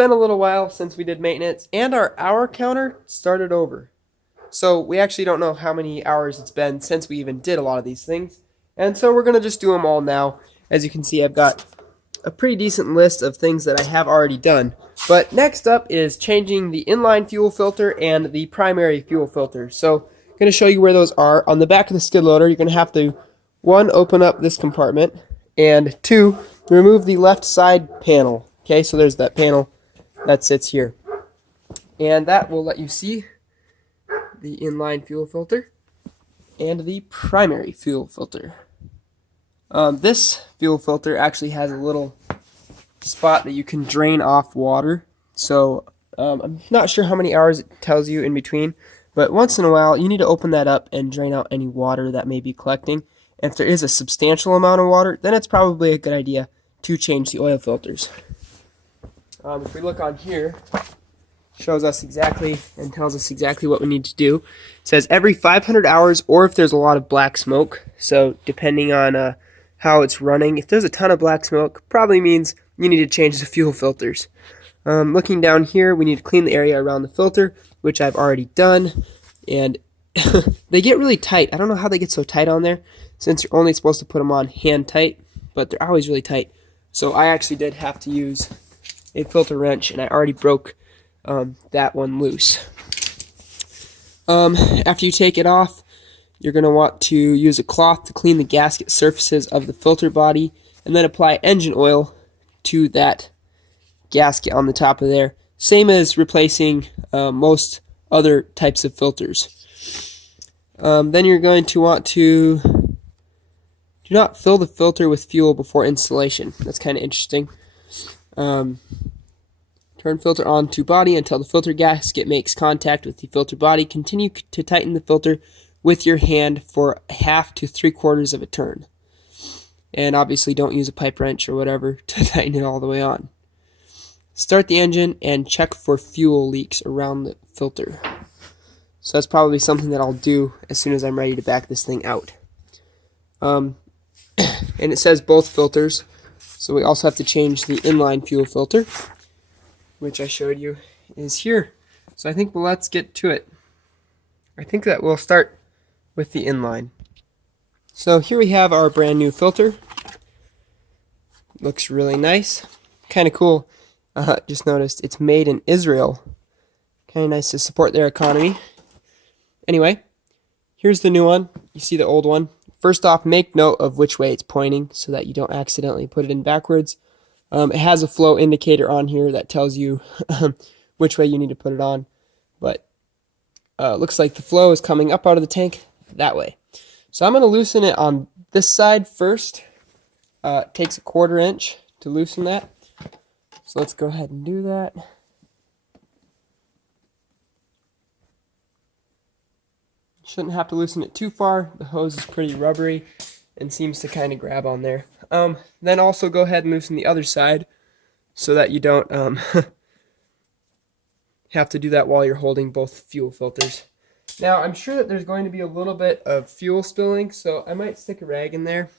been a little while since we did maintenance, and our hour counter started over. So we actually don't know how many hours it's been since we even did a lot of these things. And so we're going to just do them all now. As you can see, I've got a pretty decent list of things that I have already done. But next up is changing the inline fuel filter and the primary fuel filter. So I'm going to show you where those are. On the back of the skid loader, you're going to have to, one, open up this compartment, and two, remove the left side panel. Okay, so there's that panel that sits here. And that will let you see the inline fuel filter and the primary fuel filter. This fuel filter actually has a little spot that you can drain off water. So I'm not sure how many hours it tells you in between, but once in a while you need to open that up and drain out any water that may be collecting. And if there is a substantial amount of water, then it's probably a good idea to change the oil filters. If we look on here, shows us exactly and tells us exactly what we need to do. It says every 500 hours, or if there's a lot of black smoke. So depending on how it's running, if there's a ton of black smoke, probably means you need to change the fuel filters. Looking down here, we need to clean the area around the filter, which I've already done. And they get really tight. I don't know how they get so tight on there, since you're only supposed to put them on hand tight, but they're always really tight. So I actually did have to use a filter wrench, and I already broke that one loose. After you take it off, you're going to want to use a cloth to clean the gasket surfaces of the filter body, and then apply engine oil to that gasket on the top of there. Same as replacing most other types of filters. Then you're going to want to do not fill the filter with fuel before installation. That's kind of interesting. Turn filter on to body until the filter gasket makes contact with the filter body. Continue to tighten the filter with your hand for half to 3/4 of a turn. And obviously don't use a pipe wrench or whatever to tighten it all the way on. Start the engine and check for fuel leaks around the filter. So that's probably something that I'll do as soon as I'm ready to back this thing out. And it says both filters, so we also have to change the inline fuel filter, which I showed you is here. So I think let's get to it. I think that we'll start with the inline. So here we have our brand new filter. Looks really nice. Kind of cool. Just noticed it's made in Israel. Kind of nice to support their economy. Anyway, here's the new one. You see the old one. First off, make note of which way it's pointing so that you don't accidentally put it in backwards. It has a flow indicator on here that tells you which way you need to put it on. But looks like the flow is coming up out of the tank that way. So I'm going to loosen it on this side first. It takes a 1/4 inch to loosen that. So let's go ahead and do that. Shouldn't have to loosen it too far. The hose is pretty rubbery and seems to kind of grab on there. Then also go ahead and loosen the other side so that you don't have to do that while you're holding both fuel filters. Now I'm sure that there's going to be a little bit of fuel spilling, so I might stick a rag in there.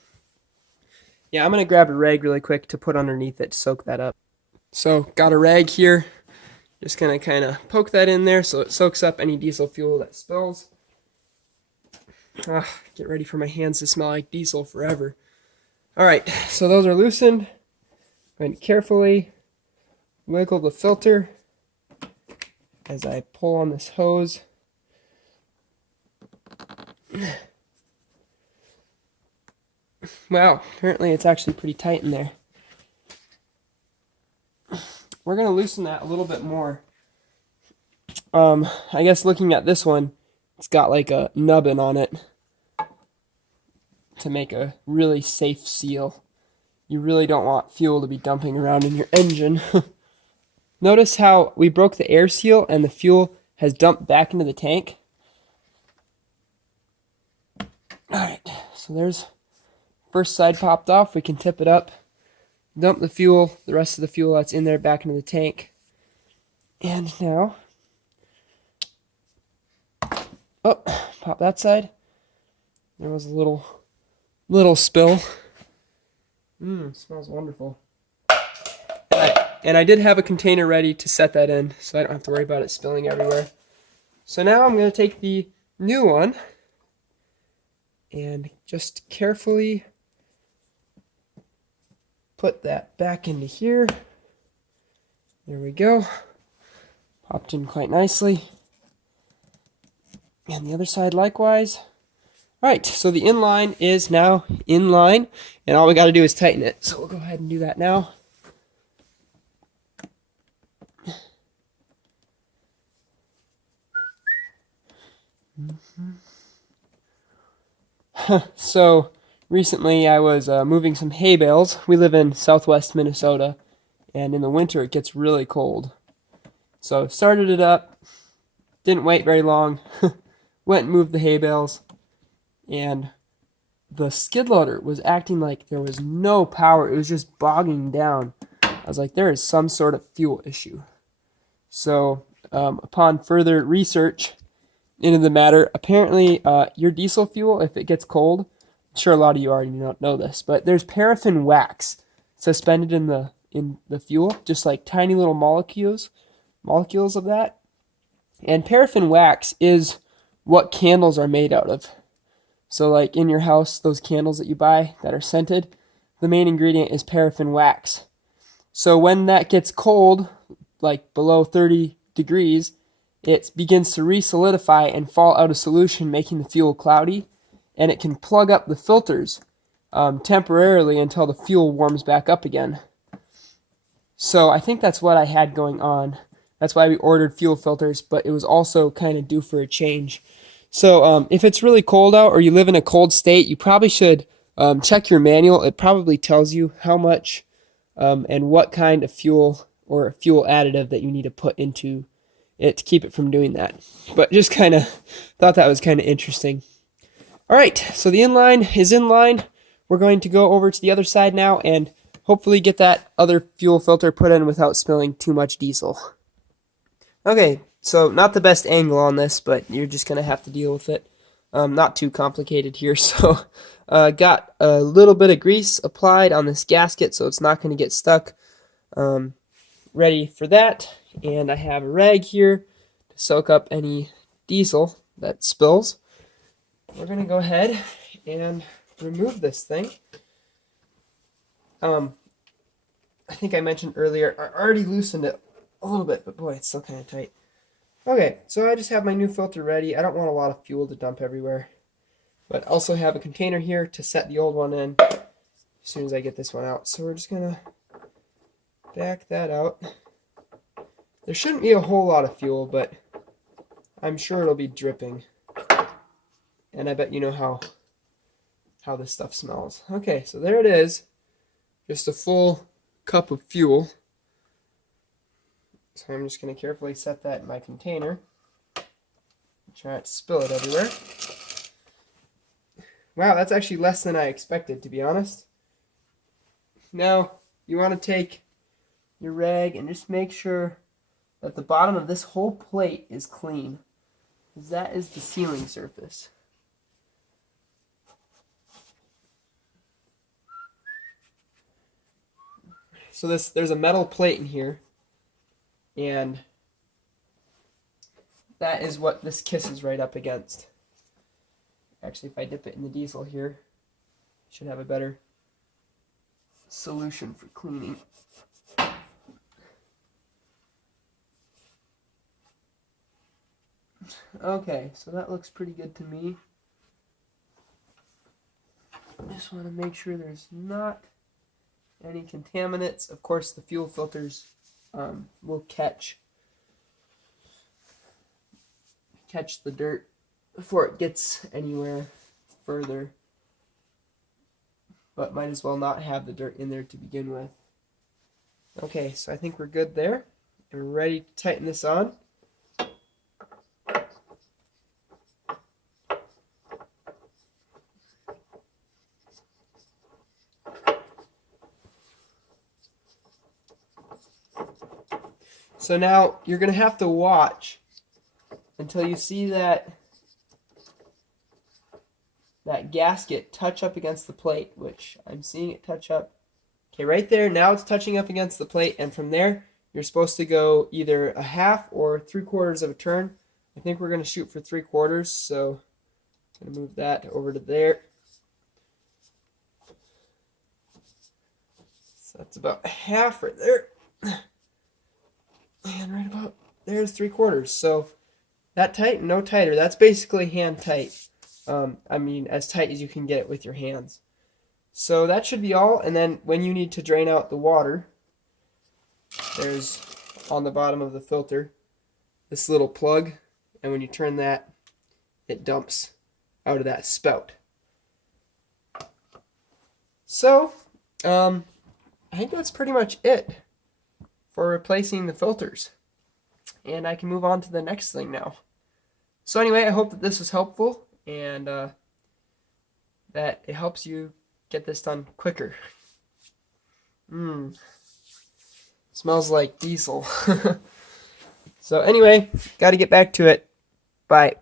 Yeah, I'm going to grab a rag really quick to put underneath it to soak that up. So got a rag here. Just going to kind of poke that in there so it soaks up any diesel fuel that spills. Get ready for my hands to smell like diesel forever. Alright, so those are loosened. I'm going to carefully wiggle the filter as I pull on this hose. Wow, apparently it's actually pretty tight in there. We're going to loosen that a little bit more. I guess looking at this one, it's got like a nubbin on it to make a really safe seal. You really don't want fuel to be dumping around in your engine. Notice how we broke the air seal and the fuel has dumped back into the tank. Alright, so there's first side popped off. We can tip it up, dump the fuel, the rest of the fuel that's in there back into the tank. And now, pop that side. There was a little spill. Smells wonderful. Alright, And I did have a container ready to set that in, so I don't have to worry about it spilling everywhere. So now I'm going to take the new one and just carefully put that back into here. There we go. Popped in quite nicely. And the other side likewise. Alright, so the inline is now in line, and all we got to do is tighten it. So we'll go ahead and do that now. So recently I was moving some hay bales. We live in southwest Minnesota, and in the winter it gets really cold. So started it up, didn't wait very long, went and moved the hay bales, and the skid loader was acting like there was no power. It was just bogging down. I was like, there is some sort of fuel issue. So upon further research into the matter, apparently your diesel fuel, if it gets cold, I'm sure a lot of you already don't know this, but there's paraffin wax suspended in the fuel, just like tiny little molecules of that. And paraffin wax is what candles are made out of. So like in your house, those candles that you buy that are scented, the main ingredient is paraffin wax. So when that gets cold, like below 30 degrees, it begins to re-solidify and fall out of solution, making the fuel cloudy, and it can plug up the filters temporarily until the fuel warms back up again. So I think that's what I had going on. That's why we ordered fuel filters, but it was also kind of due for a change. So if it's really cold out or you live in a cold state, you probably should check your manual. It probably tells you how much and what kind of fuel or fuel additive that you need to put into it to keep it from doing that. But just kind of thought that was kind of interesting. All right, so the inline is in line. We're going to go over to the other side now and hopefully get that other fuel filter put in without spilling too much diesel. Okay, so not the best angle on this, but you're just going to have to deal with it. Not too complicated here. So got a little bit of grease applied on this gasket so it's not going to get stuck. Ready for that. And I have a rag here to soak up any diesel that spills. We're going to go ahead and remove this thing. I think I mentioned earlier, I already loosened it a little bit, but boy, it's still kind of tight. Okay, so I just have my new filter ready. I don't want a lot of fuel to dump everywhere, but also have a container here to set the old one in as soon as I get this one out. So we're just going to back that out. There shouldn't be a whole lot of fuel, but I'm sure it'll be dripping. And I bet you know how this stuff smells. Okay, so there it is. Just a full cup of fuel. So I'm just going to carefully set that in my container. Try not to spill it everywhere. Wow, that's actually less than I expected, to be honest. Now, you want to take your rag and just make sure that the bottom of this whole plate is clean, because that is the sealing surface. So there's a metal plate in here, and that is what this kisses right up against. Actually, if I dip it in the diesel here, I should have a better solution for cleaning. Okay, so that looks pretty good to me. I just want to make sure there's not any contaminants. Of course, the fuel filters will catch the dirt before it gets anywhere further, but might as well not have the dirt in there to begin with. Okay, so I think we're good there, and we're ready to tighten this on. So now you're going to have to watch until you see that gasket touch up against the plate, which I'm seeing it touch up Okay, right there, now it's touching up against the plate, and from there, you're supposed to go either a half or 3/4 of a turn. I think we're going to shoot for 3/4, so I'm going to move that over to there. So that's about half right there. And right about there's 3/4. So that tight, no tighter. That's basically hand tight. I mean, as tight as you can get it with your hands. So that should be all. And then when you need to drain out the water, there's on the bottom of the filter this little plug. And when you turn that, it dumps out of that spout. So, I think that's pretty much it for replacing the filters. And I can move on to the next thing now. So anyway, I hope that this was helpful and that it helps you get this done quicker. Smells like diesel. So anyway, got to get back to it. Bye.